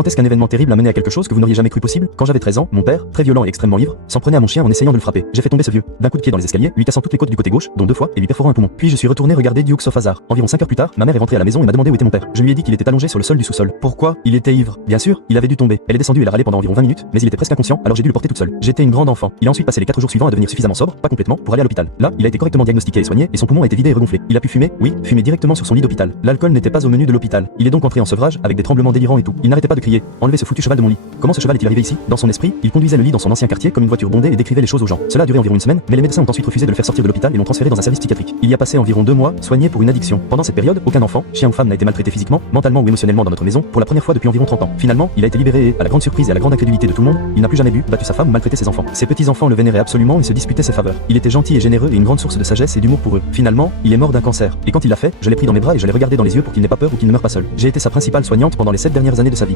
Quand est-ce qu'un événement terrible a mené à quelque chose que vous n'auriez jamais cru possible? Quand j'avais 13 ans, mon père, très violent et extrêmement ivre, s'en prenait à mon chien en essayant de le frapper. J'ai fait tomber ce vieux d'un coup de pied dans les escaliers, lui cassant toutes les côtes du côté gauche, dont 2 fois, et lui perforant un poumon. Puis je suis retourné regarder Duke sauf hasard. Environ 5 heures plus tard, ma mère est rentrée à la maison et m'a demandé où était mon père. Je lui ai dit qu'il était allongé sur le sol du sous-sol. Pourquoi? Il était ivre. Bien sûr, il avait dû tomber. Elle est descendue et l'a râlé pendant environ 20 minutes, mais il était presque inconscient, alors j'ai dû le porter toute seule. J'étais une grande enfant. Il a ensuite passé les 4 jours suivants à devenir suffisamment sobre, pas complètement, pour aller à l'hôpital. Là, il a été correctement diagnostiqué et soigné, et son poumon a été vidé et regonflé. Il a pu fumer, oui, fumer directement sur son lit d'hôpital. L'alcool n'était pas au menu de l'hôpital. Il est donc entré en sevrage avec des tremblements délirants et tout. Il n'arrêtait pas de crier: enlevez ce foutu cheval de mon lit. Comment ce cheval est-il arrivé ici? Dans son esprit, il conduisait le lit dans son ancien quartier comme une voiture bondée et décrivait les choses aux gens. Cela a duré environ une semaine, mais les médecins ont ensuite refusé de le faire sortir de l'hôpital et l'ont transféré dans un service psychiatrique. Il y a passé environ 2 mois, soigné pour une addiction. Pendant cette période, aucun enfant, chien ou femme n'a été maltraité physiquement, mentalement ou émotionnellement dans notre maison, pour la première fois depuis environ 30 ans. Finalement, il a été libéré et, à la grande surprise et à la grande incrédulité de tout le monde, il n'a plus jamais bu, battu sa femme ou maltraité ses enfants. Ses petits-enfants le vénéraient absolument et se disputaient ses faveurs. Il était gentil et généreux et une grande source de sagesse et d'humour pour eux. Finalement, il est mort d'un cancer. Et quand il l'a fait, je l'ai pris dans mes bras et je l'ai regardé dans les yeux pour qu'il n'ait pas peur ou qu'il ne meure pas seul. J'ai été sa principale soignante pendant les 7 dernières années de sa vie.